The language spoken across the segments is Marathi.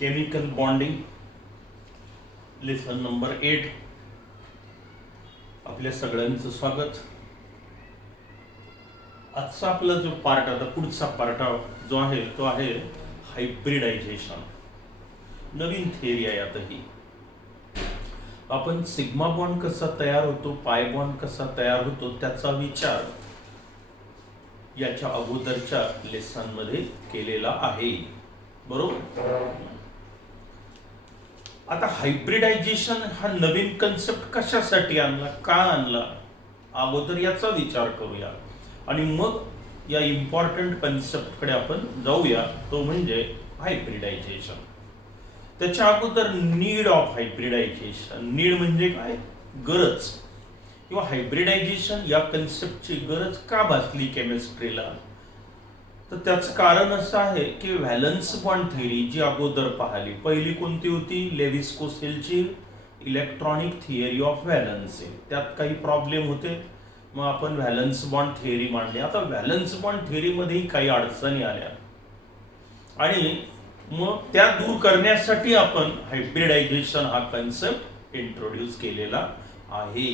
केमिकल बॉन्डिंग लेसन नंबर 8 आपल्या सगळ्यांचं स्वागत. आजचा आपला जो पार्ट आता पुढचा पार्ट जो आहे तो आहे हायब्रिडायझेशन. नवीन थिअरी आहे आता ही. आपण सिग्मा बॉन्ड कसा तयार होतो, पाय बॉन्ड कसा तयार होतो त्याचा विचार याच्या अगोदरच्या लेसन मध्ये केलेला आहे, बरोबर. आता हायब्रिडायझेशन हा नवीन कन्सेप्ट कशासाठी आणला, का आणला, अगोदर याचा विचार करूया आणि मग या इम्पॉर्टंट कन्सेप्ट कडे आपण जाऊया, तो म्हणजे हायब्रिडायझेशन. त्याच्या अगोदर नीड ऑफ हायब्रिडायझेशन. नीड म्हणजे काय, गरज, किंवा हायब्रिडायझेशन या कन्सेप्टची गरज का भासली केमिस्ट्रीला. तर त्याचं कारण असं आहे की व्हॅलन्स बॉन्ड थिअरी जी अगोदर पाहिली, पहिली कोणती होती, लेविस-कोसेलची इलेक्ट्रॉनिक थिअरी ऑफ व्हॅलन्स. त्यात काही प्रॉब्लेम होते, मग आपण व्हॅलन्स बॉन्ड थिअरी मांडली. आता व्हॅलन्स बॉन्ड थिअरीमध्येही काही अडचणी आल्या आणि मग त्या दूर करण्यासाठी आपण हायब्रिडायझेशन हा कन्सेप्ट इंट्रोड्यूस केलेला आहे.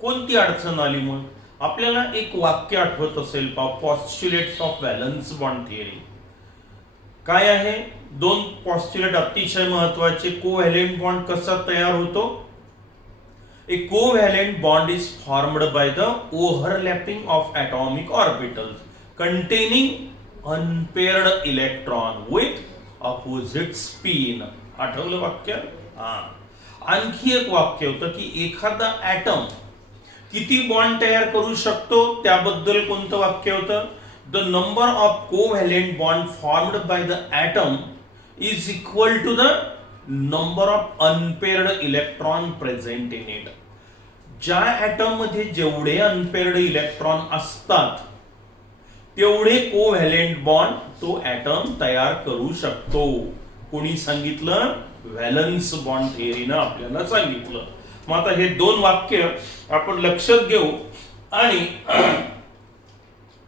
कोणती अडचण आली मग, आपल्याला एक वाक्य आठवत असेल पा, पॉस्ट्युलेट्स ऑफ व्हॅलन्स बॉन्ड थिअरी काय आहे. दोन पॉस्ट्युलेट अतिशय महत्वाचे. कोव्हॅलेंट बॉन्ड कसा तयार होतो. A covalent bond is formed by the overlapping of atomic orbitals containing unpaired electron with opposite spin. आठवलं वाक्य. आणखी एक वाक्य होतं की एखादा ऍटम किती बॉन्ड तयार करू शकतो, त्याबद्दल कोणतं वाक्य होतं. The number of covalent bond formed by the atom is equal to the number of unpaired electron present in it. ज्या ऍटम मध्ये जेवढे अनपेअर्ड इलेक्ट्रॉन असतात तेवढे कोव्हॅलेंट बॉन्ड तो ऍटम तयार करू शकतो. कोणी सांगितलं, व्हॅलन्स बॉन्ड थिअरीनं आपल्याला सांगितलं. मग आता हे दोन वाक्य आपण लक्षात घेऊ आणि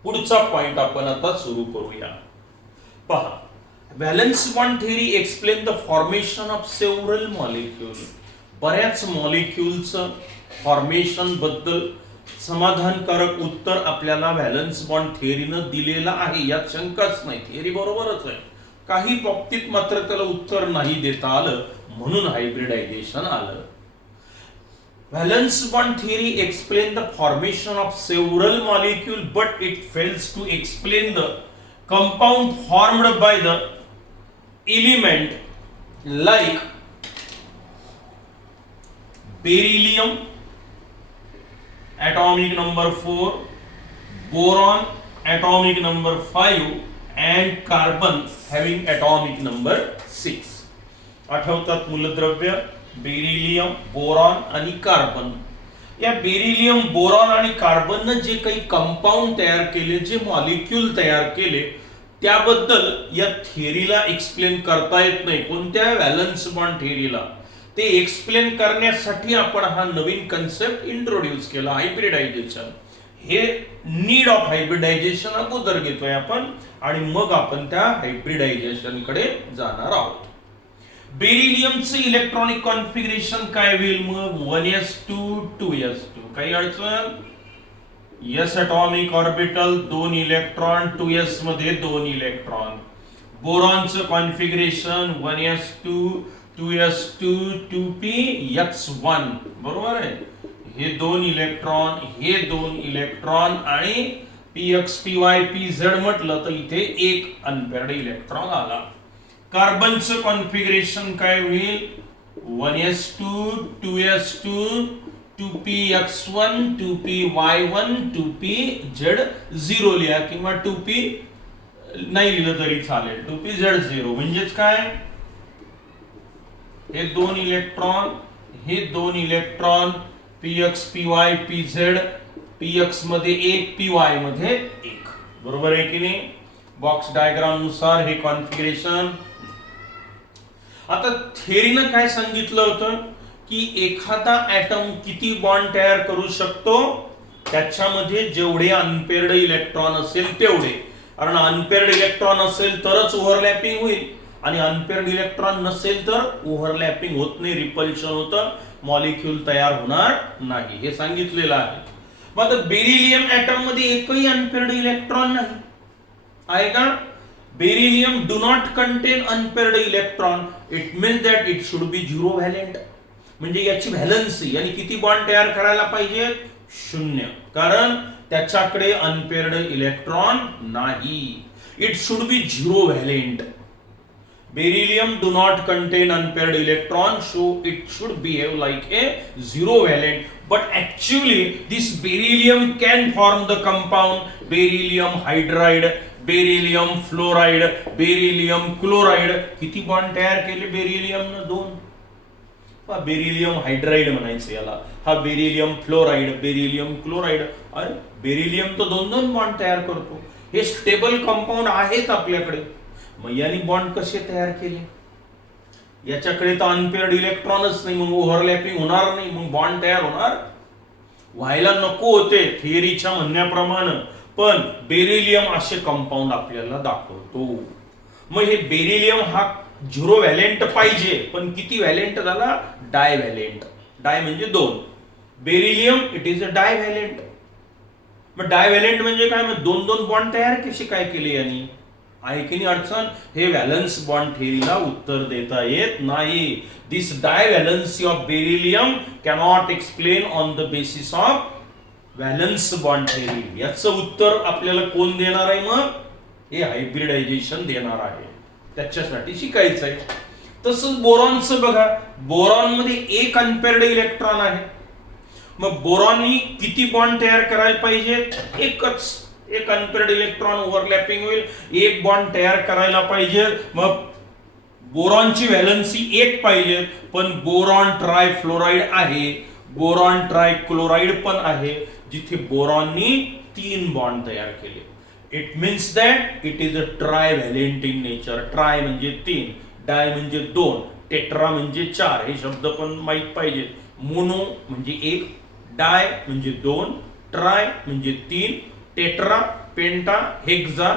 पुढचा पॉइंट आपण आता सुरू करूया. पहा, valence bond theory explain the formation of several molecule. बऱ्याच मॉलिक्यूलचं फॉर्मेशन बद्दल समाधानकारक उत्तर आपल्याला व्हॅलन्स बॉन्ड थिअरीनं दिलेलं आहे, यात शंकाच नाही. थिअरी बरोबरच आहे, काही बाबतीत मात्र त्याला उत्तर नाही देता आलं, म्हणून हायब्रिडायझेशन आलं. Valence bond theory explains the formation of several molecules, but it fails to explain the compound formed by the element like beryllium, atomic number 4, boron, atomic number 5, and carbon having atomic number 6. आठवतात मूलद्रव्य बेरिलियम, बोरॉन आणि कार्बन. या बेरिलियम, बोरॉन आणि कार्बननं जे काही कंपाऊंड तयार केले, जे मॉलिक्यूल तयार केले, त्याबद्दल या थिअरीला एक्सप्लेन करता येत नाही. कोणत्या, व्हॅलन्स बॉन्ड थिअरीला. ते एक्सप्लेन करण्यासाठी आपण हा नवीन कन्सेप्ट इंट्रोड्यूस केला, हायब्रिडायझेशन. हे नीड ऑफ हायब्रिडायझेशन अगोदर घेतोय आपण आणि मग आपण त्या हायब्रिडायझेशन कडे जाणार आहोत. बेरिलियमचं इलेक्ट्रॉनिक कॉन्फिगरेशन काय होईल मग, 1s2 2s2. काही अडचण, s atomic orbital 2 electron, 2s मध्ये 2 electron. बोरॉनचं configuration 1s2 2s2 2px1, बरोबर आहे. हे 2 इलेक्ट्रॉन, हे 2 इलेक्ट्रॉन आणि px py pz म्हटलं तर इथे एक अनपेअर्ड इलेक्ट्रॉन आला. कार्बनचं कॉन्फिगरेशन काय होईल, 1s2 2s2 2px1 2py1 2pz0 लिहा किंवा 2p नाही लिहिलं तरी चालेल, 2pz0. म्हणजेच काय, हे 2 इलेक्ट्रॉन, हे 2 electron, px py pz, px मध्ये 1 py मध्ये 1, बरोबर आहे की नाही. बॉक्स डायग्राम नुसार हे कॉन्फिगरेशन. आता थिअरीनं काय सांगितलं होतं की एखादा ऍटम किती बॉन्ड तयार करू शकतो, त्याच्यामध्ये जेवढे अनपेअर्ड इलेक्ट्रॉन असेल तेवढे. कारण अनपेअर्ड इलेक्ट्रॉन असेल तरच ओव्हरलॅपिंग होईल आणि अनपेअर्ड इलेक्ट्रॉन नसेल तर ओव्हरलॅपिंग होत नाही, रिपल्शन होतं, मॉलिक्यूल तयार होणार नाही, हे सांगितलेलं आहे. मग आता बेरिलियम ऍटम मध्ये एकही अनपेअर्ड इलेक्ट्रॉन नाही आहे का? Beryllium do not contain unpaired electron. It means that it should be zero valent. म्हणजे याची व्हॅलन्सी आणि किती बॉन्ड तयार करायला पाहिजे? 0. कारण त्याच्याकडे अनपेअर्ड इलेक्ट्रॉन नाही. It should be zero valent. Beryllium do not contain unpaired electron, so it should behave like a zero valent. But actually, this beryllium can form the compound beryllium hydride, beryllium fluoride, beryllium chloride. किती बॉन्ड तयार केले बेरिलियम न? 2. बेरिलियम हायड्राइड म्हणायचं याला. हा बेरिलियम फ्लोराइड, बेरिलियम क्लोराइड. अरे बेरिलियम तो 2 बॉन्ड तयार करतो. हे स्टेबल कंपाऊंड आहेत आपल्याकडे. मग यांनी बॉन्ड कसे तयार केले? याच्याकडे तर अनपेअर्ड इलेक्ट्रॉनच नाही, मग ओव्हरलॅपिंग होणार नाही, मग बॉन्ड तयार होणार व्हायला नको होते थिअरीच्या म्हणण्याप्रमाणे. पण बेरिलियम असे कंपाऊंड आपल्याला दाखवतो. मग हे बेरिलियम हा झिरो व्हॅलेंट पाहिजे, पण किती व्हॅलेंट झाला? डाय व्हॅलेंट. डाय म्हणजे 2. बेरिलियम इट इज अ डाय व्हॅलेंट. मग डाय व्हॅलेंट म्हणजे काय? मग 2 बॉन्ड तयार कसे काय केले यांनी? आहे की नाही अडचण? हे व्हॅलन्स बॉन्ड थेअरीला उत्तर देता येत नाही. This divalency of beryllium cannot explain on the basis of valence bond theory. याचं उत्तर आपल्याला कोण देणार आहे? मग हे हायब्रिडायझेशन देणार आहे. त्याच्यासाठी शिकायचं आहे. तसंच बोरॉनचं बघा. बोरॉन मध्ये एक अनपेअर्ड इलेक्ट्रॉन आहे. मग बोरॉननी किती बॉन्ड तयार करायला पाहिजेत? एकच. एक अनपेअर्ड इलेक्ट्रॉन ओव्हरलॅपिंग होईल, एक बॉन्ड तयार करायला पाहिजे. मग बोरॉनची व्हॅलन्सी 1 पाहिजे, पण बोरॉन ट्राय फ्लोराइड आहे, बोरॉन ट्राय क्लोराइड पण आहे, जिथे बोरॉननी 3 बॉन्ड तयार केले. It means that it is a trivalent in nature. Tri म्हणजे 3, डाय म्हणजे 2, टेट्रा म्हणजे 4. हे शब्द पण माहित पाहिजे. मोनो म्हणजे 1, डाय म्हणजे 2, ट्राय म्हणजे 3, टेट्रा, पेंटा, हेक्सा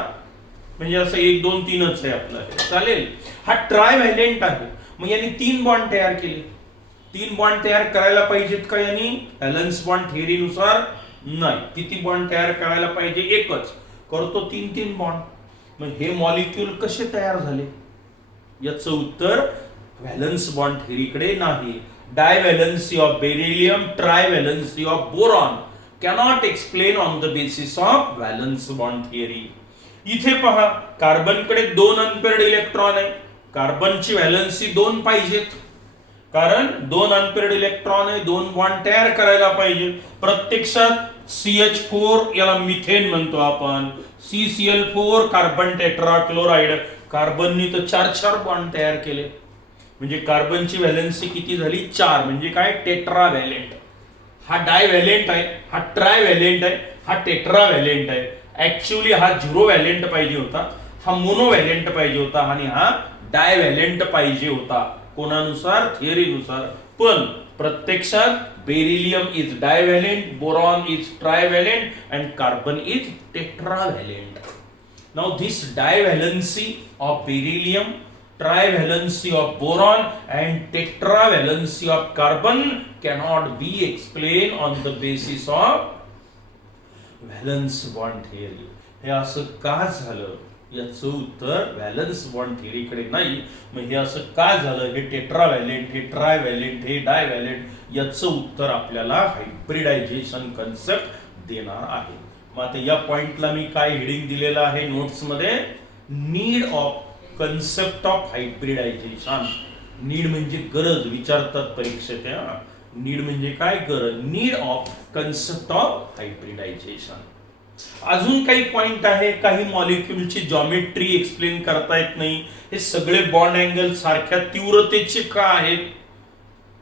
म्हणजे असं 1 2 3च आहे आपलं. चालेल. हा ट्राय व्हॅलेंट आहे. मग यांनी 3 बॉन्ड तयार केले. 3 बॉन्ड तयार करायला पाहिजेत का यांनी? व्हॅलन्स बॉन्ड थेअरी नुसार नाही. किती बॉन्ड तयार करायला पाहिजे? एकच. करतो 3 बॉन्ड. मग हे मॉलिक्यूल कसे तयार झाले? याचं उत्तर व्हॅलन्स बॉन्ड थेअरीकडे नाही. Divalency of beryllium, trivalency of boron cannot explain on the basis of valence bond theory. इथे पहा, कार्बनकडे 2 अनपेअर्ड इलेक्ट्रॉन आहे. कार्बनची व्हॅलन्सी 2 पाहिजेत, कारण 2 अनपेअर्ड इलेक्ट्रॉन आहे, 2 बॉन्ड तयार करायला पाहिजे. प्रत्यक्षात CH4 याला मिथेन म्हणतो आपण. CCl4 carbon tetra chloride. कार्बननी तर 4 बॉन्ड तयार केले. म्हणजे कार्बनची व्हॅलन्सी किती झाली? 4. म्हणजे काय? टेट्रा व्हॅलेंट. हा डाय व्हॅलेंट आहे, हा ट्राय व्हॅलेंट आहे, हा टेट्रा व्हॅलेंट आहे. ऍक्च्युअली हा झिरो व्हॅलेंट पाहिजे होता, हा मोनो व्हॅलेंट पाहिजे होता आणि हा डाय व्हॅलेंट पाहिजे होता. कोणानुसार? थिअरीनुसार. पण प्रत्यक्षात beryllium is divalent, boron is trivalent and carbon is tetravalent. Now this divalency of beryllium, trivalency of boron and tetravalency of carbon cannot be explained on the basis of valence bond theory. हे असं का झालं? याचं उत्तर व्हॅलन्स बॉन्ड थेअरी कडे नाही. मग हे असं का झालं? हे टेट्राव्हॅलेंट, हे ट्रायव्हॅलेंट, हे डायव्हॅलेंट, याचं उत्तर आपल्याला हायब्रिडायझेशन कन्सेप्ट देणार आहे. मग आता या पॉइंटला मी काय हेडिंग दिलेलं आहे नोट्स मध्ये? Need of concept of hybridisation. Need म्हणजे गरज, विचारतात परीक्षेत. नीड म्हणजे काय? गरज. Need of concept of hybridisation. अजून काही पॉइंट आहे. काही मॉलिक्युलची जॉमेट्री एक्सप्लेन करता येत नाही. हे सगळे बॉन्ड अँगल सारख्या तीव्रतेचे का आहेत?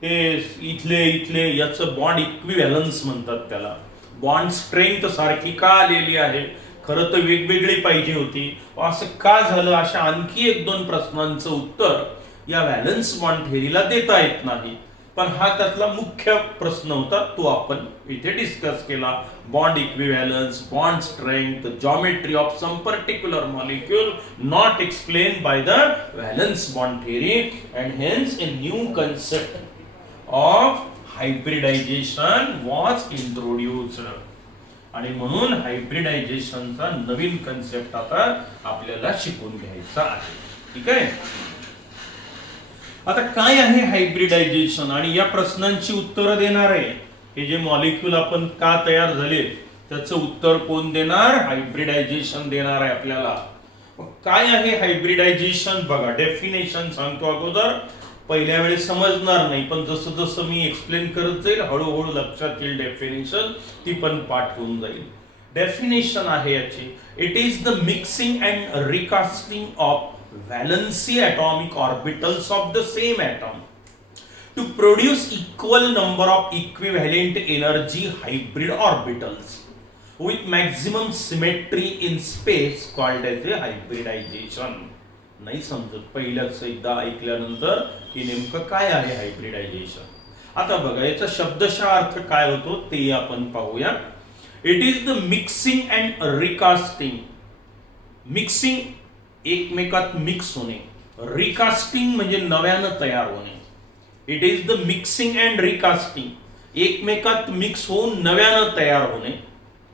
हे इथले इथले याचं बॉन्ड इक्विव्हॅलन्स म्हणतात त्याला. बॉन्ड स्ट्रेंथ सारखी का आलेली आहे? खरं तर वेगवेगळी पाहिजे होती. असं का झालं? अशा आणखी 1-2 प्रश्नांचं उत्तर या व्हॅलन्स बॉन्ड थेअरीला देता येत नाही. पण हा त्यातला मुख्य प्रश्न होता, तो आपण इथे डिस्कस केला. Bond equivalence, bond strength, geometry of some particular molecule not explain by the valence bond theory, and hence a new concept of hybridization was introduced. आणि म्हणून हायब्रिडायझेशनचा नवीन कन्सेप्ट आता आपल्याला शिकून घ्यायचा आहे. ठीक आहे. आता काय आहे हायब्रिडायझेशन, आणि या प्रश्नांची उत्तरं देणार आहे. हे जे मॉलिक्यूल आपण का तयार झाले त्याचं उत्तर कोण देणार? हायब्रिडायझेशन देणार आहे आपल्याला. काय आहे हायब्रिडायझेशन? बघा, डेफिनेशन सांगतो अगोदर. पहिल्या वेळेस समजणार नाही, पण जसं जसं मी एक्सप्लेन करत जाईल हळूहळू लक्षात येईल. डेफिनेशन ती पण पाठ होऊन जाईल. डेफिनेशन आहे याची, it is the mixing and recasting of valency atomic orbitals of the same atom to produce equal number of equivalent energy hybrid orbitals with maximum symmetry in space called as a hybridization. नाही समजत पहिल्याच एकदा ऐकल्यानंतर की नेमकं काय आहे हायब्रिडायझेशन. आता बघा याचा शब्दशः अर्थ काय होतो ते आपण पाहूया. It is the mixing and recasting. Mixing एकमेकात मिक्स होणे, रिकास्टिंग म्हणजे नव्यानं तयार होणे. It is the mixing and recasting, एकमेकात मिक्स होऊन नव्यानं तयार होणे.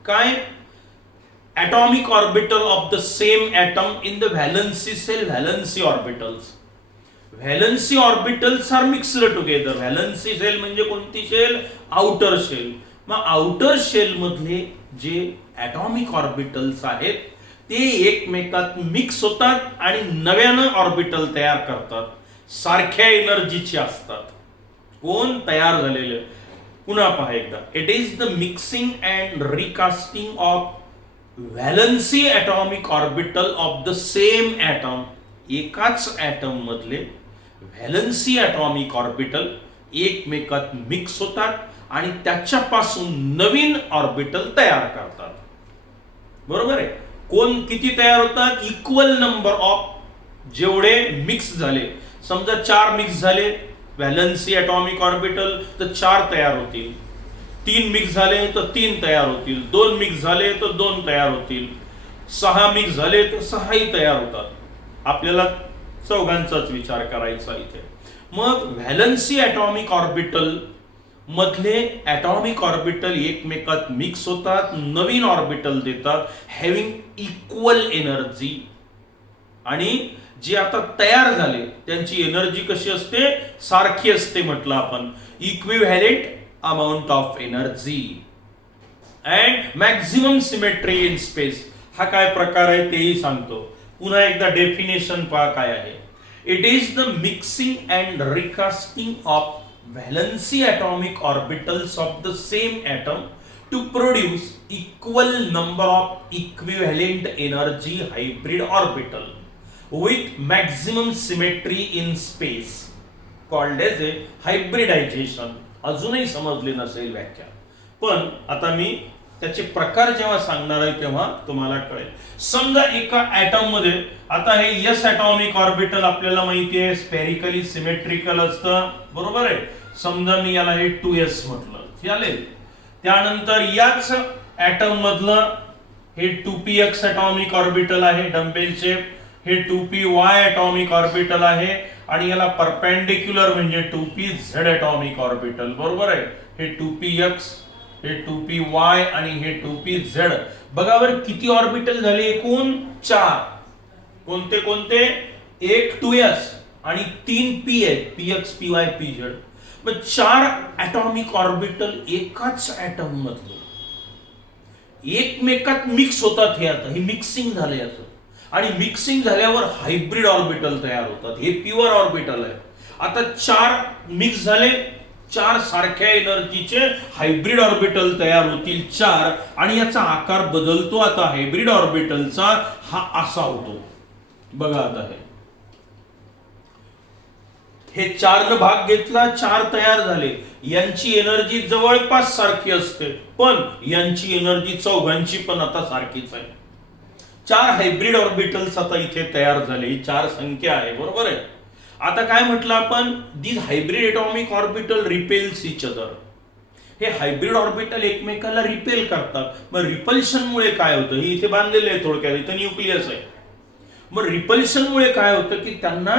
काय? atomic orbital of the same atom in the valency shell, valency orbitals. Valency orbitals are mixed together. Valency shell म्हणजे कोणती शेल? Outer shell. मग आउटर शेल मधले जे atomic orbitals आहेत ते एकमेकात मिक्स होतात आणि नव्यानं ऑर्बिटल तयार करतात, सारख्या एनर्जीचे असतात. कोण? तयार झालेले. पुन्हा पहा एकदा. It is the mixing and recasting of valency atomic orbital of the same atom. एकाच ॲटम मधले व्हॅलन्सी ॲटॉमिक ऑर्बिटल एकमेकात मिक्स होतात आणि त्याच्यापासून नवीन ऑर्बिटल तयार करतात. बरोबर आहे. कोण किती तयार होतात? Equal number of. जेवढे मिक्स झाले, समजा 4 मिक्स झाले व्हॅलन्सी ॲटॉमिक ऑर्बिटल तर 4 तयार होतील. 3 मिक्स झाले तर 3 तयार होतील. 2 मिक्स झाले तर 2 तयार होतील. 6 मिक्स झाले तर 6ही तयार होतात. आपल्याला चौघांचाच विचार करायचा इथे. मग व्हॅलन्सी ॲटॉमिक ऑर्बिटल मधले ॲटॉमिक ऑर्बिटल एकमेकात मिक्स होतात, नवीन ऑर्बिटल देतात हॅव्हिंग इक्वल एनर्जी. आणि जे आता तयार झाले त्यांची एनर्जी कशी असते? सारखी असते. म्हटलं आपण equivalent amount of energy and maximum symmetry in space. हा काय प्रकार आहे तेही सांगतो. पुन्हा एकदा डेफिनेशन पहा काय आहे. It is the mixing and recasting of valency atomic orbitals of the same atom to produce equal number of equivalent energy hybrid orbital with maximum symmetry in space called as a hybridization. अजूनही समजली नसेल व्याख्या, पण आता मी त्याचे प्रकार जेव्हा सांगणार आहे तेव्हा तुम्हाला कळेल. समजा एका ॲटम मध्ये आता हे एस ॲटॉमिक ऑर्बिटल आपल्याला माहिती आहे स्पेरिकली सिमेट्रिकल असतं. बरोबर आहे. समजा मी याला हे 2s म्हटलं, चालेल. त्यानंतर याच ॲटम मधलं हे 2px ॲटॉमिक ऑर्बिटल आहे डम्बेल शेप. हे 2py ॲटॉमिक ऑर्बिटल आहे आणि याला परपेंडिक्युलर म्हणजे 2pz ॲटॉमिक ऑर्बिटल. बरोबर आहे. हे 2px, हे 2py आणि हे 2pz. बघा बरं किती ऑर्बिटल झाले एकूण? 4. कोणते कोणते? एक 2s आणि 3 p आहेत, px py pz. मग 4 ॲटॉमिक ऑर्बिटल एकाच ॲटम मधले एकमेकात मिक्स होतात. हे आता हे मिक्सिंग झाले याचं, आणि मिक्सिंग झाल्यावर हायब्रिड ऑर्बिटल तयार होतात. हे प्युअर ऑर्बिटल आहे. आता 4 मिक्स झाले, 4 सारख्या एनर्जीचे हायब्रिड ऑर्बिटल तयार होतील 4, आणि याचा आकार बदलतो. आता हायब्रिड ऑर्बिटलचा हा असा होतो. बघा आता हे 4 भाग घेतला, 4 तयार झाले. यांची एनर्जी जवळपास सारखी असते, पण यांची एनर्जी चौघांची पण आता सारखीच आहे. 4 हायब्रिड ऑर्बिटल्स आता इथे तयार झाले. ही 4 संख्या आहे. बरोबर आहे. आता काय म्हटलं आपण, these hybrid atomic orbital repels each other. हे हायब्रिड ऑर्बिटल एकमेकाला रिपेल करतात. मग रिपल्शनमुळे काय होतं, हे इथे बांधलेलं आहे थोडक्यात, इथं न्यूक्लियस आहे. मग रिपल्शनमुळे काय होतं की त्यांना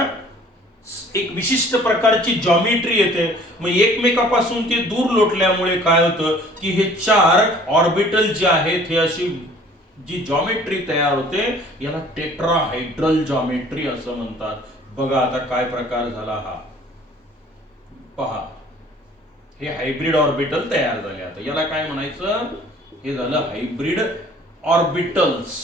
एक विशिष्ट प्रकारची जॉमेट्री येते. मग एकमेकापासून ते दूर लोटल्यामुळे काय होतं की हे चार ऑर्बिटल जे आहेत हे अशी जी जॉमेट्री तयार होते याला टेट्राहायड्रल जॉमेट्री असं म्हणतात. बघा आता काय प्रकार झाला हा, पहा हे हायब्रिड ऑर्बिटल तयार झाले. आता याला काय म्हणायचं, हे झालं हायब्रिड ऑर्बिटल्स.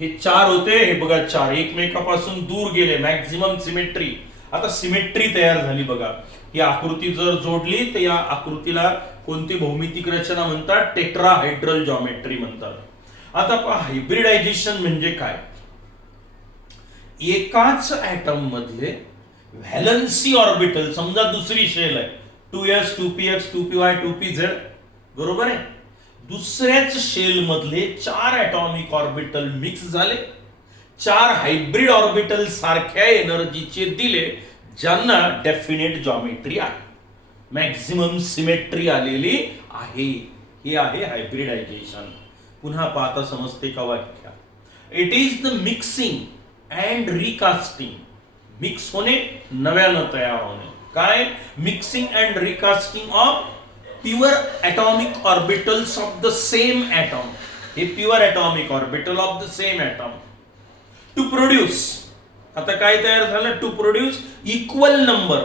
हे चार होते, हे बघा चार एकमेकापासून दूर गेले, मॅक्झिमम सिमेट्री. आता सिमेट्री तयार झाली बघा. ही आकृती जर जोडली तर या आकृतीला कोणती भौमितिक रचना म्हणतात, टेट्राहायड्रल जॉमेट्री म्हणतात. आता पहा हायब्रिडायझेशन म्हणजे काय, एकाच ऍटम मधले व्हॅलन्सी ऑर्बिटल, समजा दुसरी शेल आहे 2s 2px 2py 2pz, बरोबर आहे. दुसऱ्याच शेल मधले चार ऍटॉमिक ऑर्बिटल मिक्स झाले, चार हायब्रिड ऑर्बिटल सारख्या एनर्जीचे दिले, ज्यांना डेफिनेट जॉमेट्री आहे, मॅक्झिमम सिमेट्री आलेली आहे. हे आहे हायब्रिडायझेशन. पुन्हा पाहता समजते का व्याख्या, it is the mixing and recasting. Mix होणे, नव्यानं तयार होणे. काय, mixing and recasting of pure atomic orbitals of the same atom. हे pure atomic orbital of the same atom to produce. आता काय तयार झालं, टू प्रोड्यूस इक्वल नंबर,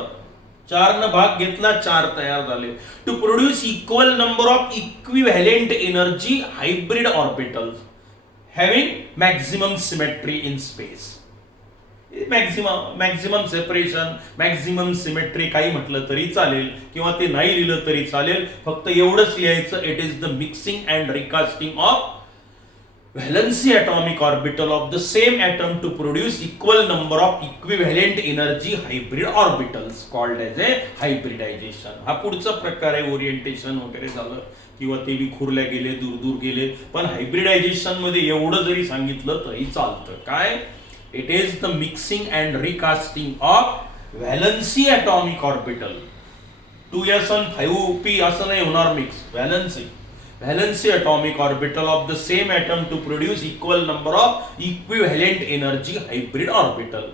चार न भाग घेतला, चार तयार झाले. To produce equal number of equivalent energy hybrid orbitals having maximum symmetry in space. Maximum separation, maximum symmetry काही म्हटलं तरी चालेल किंवा ते नाही लिहिलं तरी चालेल, फक्त एवढंच लिहायचं, it is the mixing and recasting of valency atomic orbital of the same atom to produce equal number of equivalent energy hybrid orbitals called as a hybridization. हा पुढचा प्रकार आहे. ओरिएंटेशन वगैरे झालं किंवा ते विखुरल्या गेले, दूर दूर गेले, पण हायब्रिडायझेशन मध्ये एवढं जरी सांगितलं तरी चालतं. काय, it is the mixing and recasting of valency atomic orbital. 2s and 5p असं नाही होणार मिक्स, valency atomic orbital of the same atom to produce equal number of equivalent energy hybrid orbital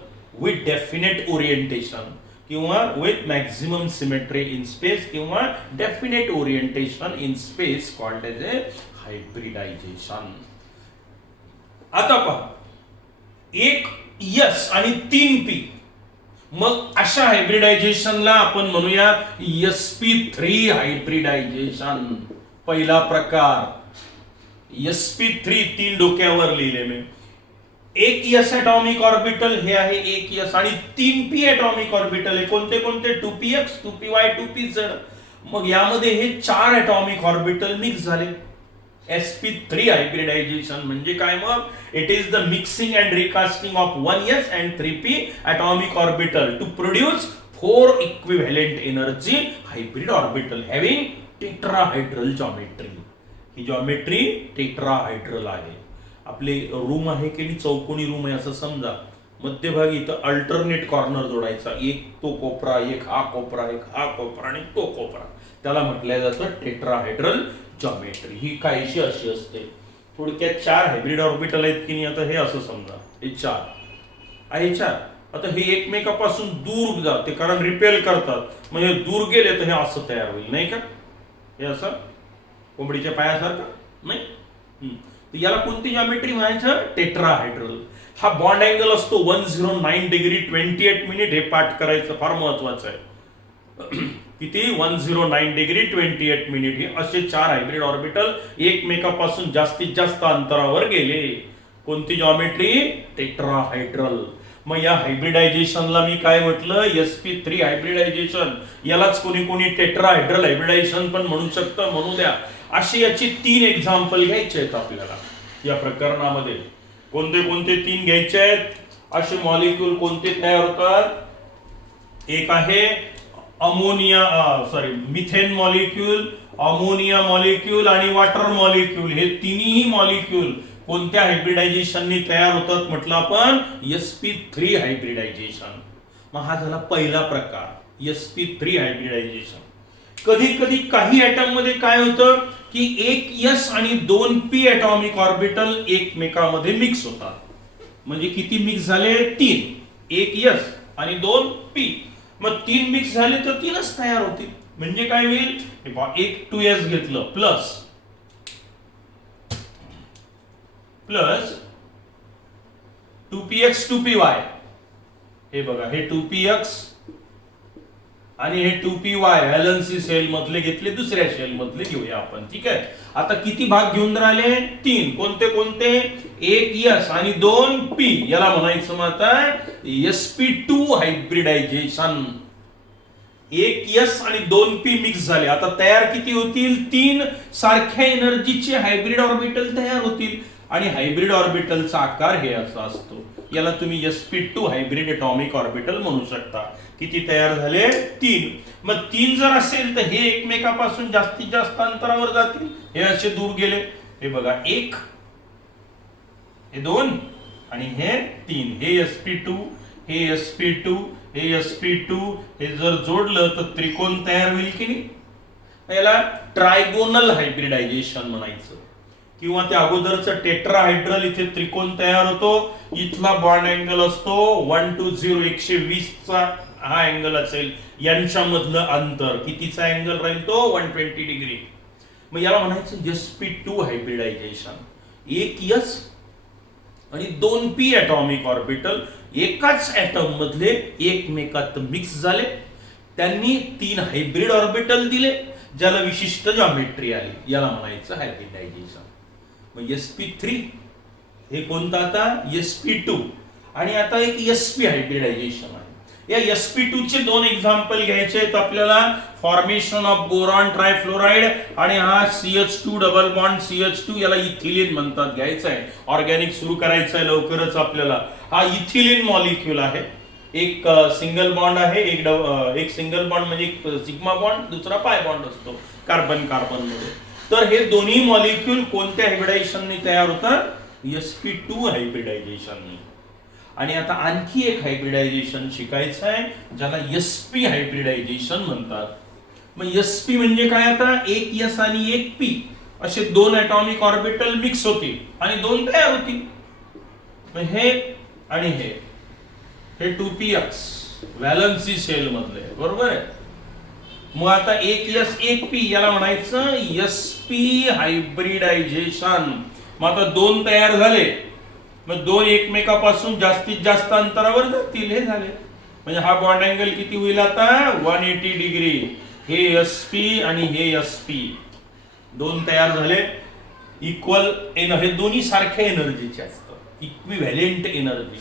with definite orientation किंवा with maximum symmetry in space किंवा definite orientation in space called as a hybridization. आता पहा, एक S आणि 3p, मग अशा हायब्रिडायझेशनला आपण म्हणूया sp3 हायब्रिडायझेशन. पहिला प्रकार sp3, 3 डोक्यावर लिहिले मी. एक s ॲटॉमिक ऑर्बिटल हे आहे एक s आणि 3p ॲटॉमिक ऑर्बिटल आहे. कोणते कोणते, 2px 2py 2pz. मग यामध्ये हे चार ॲटॉमिक ऑर्बिटल मिक्स झाले. sp3 हायब्रिडायझेशन म्हणजे काय, मग it is the mixing and recasting of 1s and 3p atomic orbital to produce 4 equivalent energy hybrid orbital having tetrahedral geometry. ही जॉमेट्री टेट्राहायड्रल आहे. आपले रूम आहे की चौकोनी रूम आहे असं समजा, मध्यभागी इथं अल्टरनेट कॉर्नर जोडायचा, एक तो कोपरा, एक हा कोपरा, एक हा कोपरा आणि तो कोपरा, त्याला म्हटलं जातं टेट्राहायड्रल जॉमेट्री. ही काहीशी अशी असते. थोडक्यात चार हायब्रिड ऑर्बिटल आहेत की नाही, आता हे असं समजा, हे चार आहे, चार. आता हे एकमेकापासून दूर जाते कारण रिपेल करतात, म्हणजे दूर गेले तर हे असं तयार होईल, नाही का, हे असं कोंबडीच्या पायासारखं नाही. याला कोणती जॉमेट्री म्हणायचं, टेट्राहायड्रल. हा बॉन्ड अँगल असतो 109 डिग्री 28 मिनिट. हे पाठ करायचं फार महत्वाचं आहे. किती, 109 डिग्री 28 मिनिट. हे असे चार हायब्रिड ऑर्बिटल एकमेकापासून जास्तीत जास्त अंतरावर गेले. कोणती जॉमेट्री, टेट्राहायड्रल. मग या हायब्रिडायझेशनला मी काय म्हटलं, sp3 हायब्रिडायझेशन. यालाच कोणी कोणी टेट्राहायड्रल हायब्रिडायझेशन पण म्हणू शकतं, म्हणू द्या. अशी याची 3 एक्झाम्पल घ्यायचे आहेत आपल्याला या प्रकरणामध्ये. कोणते कोणते 3 घ्यायचे आहेत, असे मॉलिक्यूल कोणते तयार होतात. एक आहे मिथेन मॉलिक्यूल, अमोनिया मॉलिक्यूल आणि वॉटर मॉलिक्यूल. हे तिन्ही मॉलिक्यूल कोणत्या हायब्रिडायझेशननी तयार होतात म्हटलं आपण sp3 हायब्रिडायझेशन. मग हा झाला पहिला प्रकार sp3 हायब्रिडायझेशन. कधी कधी काही ऍटम मध्ये काय होतं की एक s आणि 2 p ऍटॉमिक ऑर्बिटल एकमेकांमध्ये मिक्स होतात. म्हणजे किती मिक्स झाले 3, एक s आणि 2 p. मग 3 मिक्स झाले तर 3च तयार होतील. म्हणजे काय होईल एक 2s घेतलं प्लस 2px 2py. हे बघा हे 2px आणि हे 2py व्हॅलन्सी सेल मधले घेतले, दुसऱ्या सेल मधले घेऊया आपण. ठीक आहे. आता किती भाग घेऊन राहिले 3. कोणते कोणते एक s आणि 2 p. याला म्हणायचं मग आता sp2 हायब्रिडायझेशन. एक s आणि 2 p मिक्स झाले. आता तयार किती होतील 3 सारख्या एनर्जीचे हायब्रिड ऑर्बिटल तयार होतील. आणि हायब्रिड ऑर्बिटलचा आकार हे असा असतो. याला तुम्ही sp2 हायब्रिड एटॉमिक ऑर्बिटल म्हणू शकता. किती तयार झाले 3. मग 3 जर असेल तर हे एकमेकापासून जास्तीत जास्त अंतरावर जातील. हे असे दूर गेले. हे बघा 1, हे 2 आणि हे 3. हे sp2, हे sp2, हे sp2. हे जर जोडलं तर त्रिकोण तयार होईल की नाही. याला ट्रायगोनल हायब्रिडायझेशन म्हणायचं. किंवा त्या अगोदरचं टेट्राहायड्रल इथे त्रिकोण तयार होतो. इथला बॉन्ड अँगल असतो 120, 120 चा हा अँगल असेल. यांच्यामधलं अंतर कितीचा अँगल राहील तो 120 डिग्री. मग याला म्हणायचं sp2 हायब्रिडायझेशन. एक s आणि 2 p ऍटॉमिक ऑर्बिटल एकाच ऍटम मधले एकमेकात मिक्स झाले. त्यांनी 3 हायब्रिड ऑर्बिटल दिले ज्याला विशिष्ट जॉमेट्री आली. याला म्हणायचं हायब्रिडायझेशन. मग sp3 हे कोणतं आता sp2 आणि आता एक sp हायब्रिडायझेशन आहे. या sp2 चे 2 एक्झाम्पल घ्यायचे आहेत आपल्याला. फॉर्मेशन ऑफ बोरॉन ट्रायफ्लोराइड आणि हा CH2 डबल बॉन्ड CH2 याला इथिलीन म्हणतात. घ्यायचं आहे. ऑर्गॅनिक सुरू करायचं आहे लवकरच आपल्याला. हा इथिलीन मॉलिक्यूल आहे. एक सिंगल बॉन्ड आहे. एक सिंगल बॉन्ड म्हणजे एक सिग्मा बॉन्ड, दुसरा पाय बॉन्ड असतो कार्बन कार्बन मध्ये. तर हे दोन्ही मॉलिक्यूल कोणत्या हायब्रिडायझेशनने तयार होतात sp2 हायब्रिडायझेशनने. आणि आता आणखी एक हायब्रिडायझेशन शिकायचं आहे ज्याला sp हायब्रिडायझेशन म्हणतात. मग sp म्हणजे काय आता एक s आणि एक p असे 2 ऍटॉमिक ऑर्बिटल मिक्स होतील आणि 2 तयार होतील. मग हे आणि हे 2px व्हॅलन्सी सेल मधले बरोबर आहे. मग आता एक s एक p याला म्हणायचं sp हायब्रिडायझेशन. मग आता 2 तयार झाले. मग 2 एकमेकापासून जास्तीत जास्त अंतरावर जातील. हे झाले. म्हणजे हा बॉन्ड अँगल किती होईल आता 180 डिग्री. हे sp आणि हे sp 2 तयार झाले. इक्वल हे दोन्ही सारख्या एनर्जीचे असतात. Equivalent energy,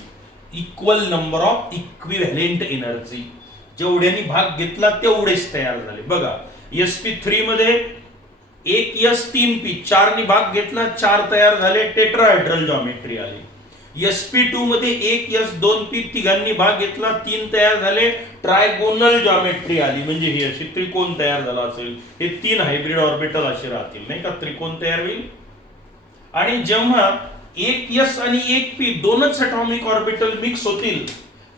equal number of equivalent energy. जेवढ्यांनी भाग घेतला तेवढेच तयार झाले. बघा sp3 मध्ये एक s 3 p 4 नी भाग घेतला 4 तयार झाले. टेट्राहायड्रल जॉमेट्री आली. sp2 मध्ये एक s 2 p तिघांनी भाग घेतला 3 तयार झाले. ट्रायगोनल जॉमेट्री आली. म्हणजे हे असे त्रिकोण तयार झाला असेल. हे 3 हायब्रिड ऑर्बिटल असे राहतील नाही का. त्रिकोण तयार होईल. आणि जेव्हा एक s आणि एक p दोनच ऍटॉमिक ऑर्बिटल मिक्स होतील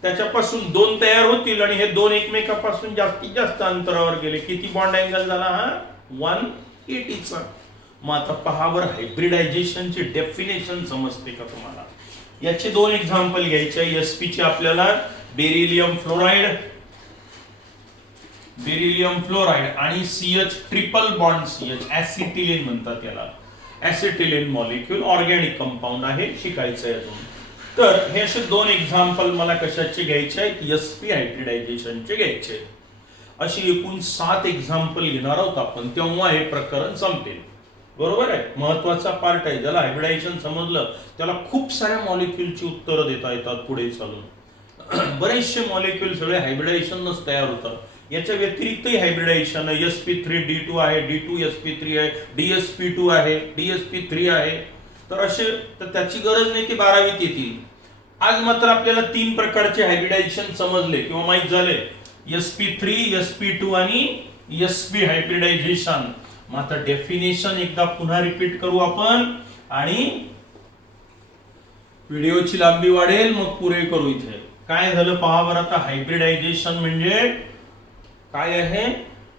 त्याच्यापासून 2 तयार होतील आणि हे 2 एकमेकापासून जास्तीत जास्त अंतरावर गेले. किती बॉन्ड अँगल झाला हा 180 चा. मग आता पहा बर हायब्रिडायझेशनची डेफिनेशन समजते का तुम्हाला. याचे 2 एक्झाम्पल घ्यायचे. sp चे आपल्याला बेरिलियम फ्लोराइड आणि CH triple bond CH acetylene म्हणतात याला. ऍसिटिलीन मॉलिक्यूल ऑर्गॅनिक कंपाऊंड आहे. शिकायचं आहे अजून. तर हे असे 2 एक्झाम्पल मला कशाचे घ्यायचे आहेत sp हायब्रिडायझेशनचे घ्यायचे. अशी एकूण 7 एक्झाम्पल घेणार आहोत आपण. तेव्हा हे प्रकरण संपेल. बरोबर आहे. महत्वाचा पार्ट आहे. ज्याला हायब्रिडायझेशन समजलं त्याला खूप साऱ्या मॉलिक्यूलची उत्तरं देता येतात पुढे चालून. बरेचसे मॉलिक्यूल सगळे हायब्रिडायझेशनच तयार होतात. याच्या व्यतिरिक्तही हायब्रिडायझेशन आहे. sp3 d2 आहे, d2 sp3 आहे, dsp2 आहे, dsp3 आहे. तर असे तर त्याची गरज नाही की 12वीत येतील. आज मात्र आपल्याला 3 प्रकारचे हायब्रिडायझेशन समजले किंवा माहित झाले. sp3, sp2 आणि sp हायब्रिडायझेशन. मग आता डेफिनेशन एकदा पुन्हा रिपीट करू आपण आणि व्हिडिओची लांबी वाढेल, मग पुरे करू. इथे काय झालं पहा बरं आता. हायब्रिडायझेशन म्हणजे काय आहे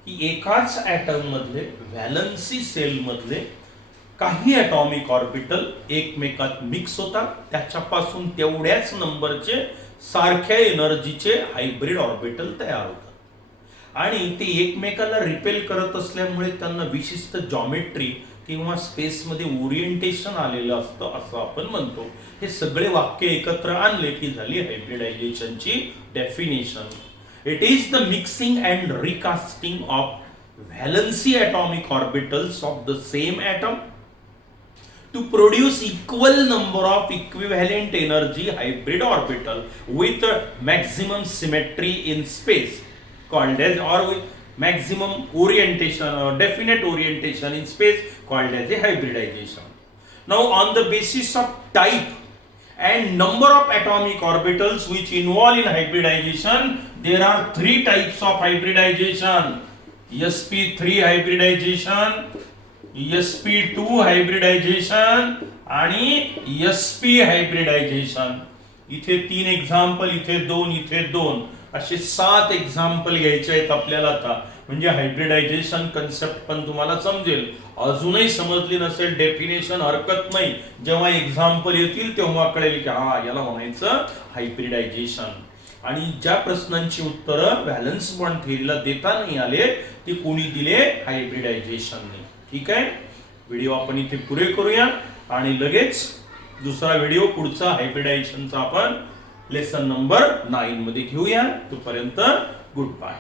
की एकाच ऍटम मधले व्हॅलन्सी सेल मधले काही ॲटॉमिक ऑर्बिटल एकमेकात मिक्स होतात, त्याच्यापासून तेवढ्याच नंबरचे सारख्या एनर्जीचे हायब्रिड ऑर्बिटल तयार होतात आणि ते एकमेकाला रिपेल करत असल्यामुळे त्यांना विशिष्ट जॉमेट्री किंवा स्पेसमध्ये ओरिएंटेशन आलेलं असतं असं आपण म्हणतो. हे सगळे वाक्य एकत्र आणले की झाली हायब्रिडायझेशनची definition. It is the mixing and recasting of valency atomic orbitals of the same atom to produce equal number of equivalent energy hybrid orbital with maximum symmetry in space called as, or with maximum orientation or definite orientation in space called as a hybridization. Now on the basis of type and number of atomic orbitals which involve in hybridization, there are three types of hybridization: sp3 hybridization, sp2 hybridisation आणि sp हायब्रिडायझेशन. इथे 3 एक्झाम्पल, इथे 2, इथे 2 असे 7 एक्झाम्पल घ्यायचे आहेत आपल्याला आता. म्हणजे हायब्रिडायझेशन कन्सेप्ट पण तुम्हाला समजेल. अजूनही समजली नसेल डेफिनेशन हरकत नाही, जेव्हा एक्झाम्पल येतील तेव्हा कळेल की हा याला म्हणायचं हायब्रिडायझेशन. आणि ज्या प्रश्नांची उत्तरं व्हॅलन्स बॉन्ड थेअरीला देता नाही आले ते कोणी दिले? हायब्रिडायझेशनने. ठीक आहे, व्हिडिओ आपण इथे पुरे करूया आणि लगेच दुसरा व्हिडिओ पुढचा हायब्रिडायझेशनचा आपण लेसन नंबर 9 मध्ये घेऊया. तोपर्यंत गुड बाय.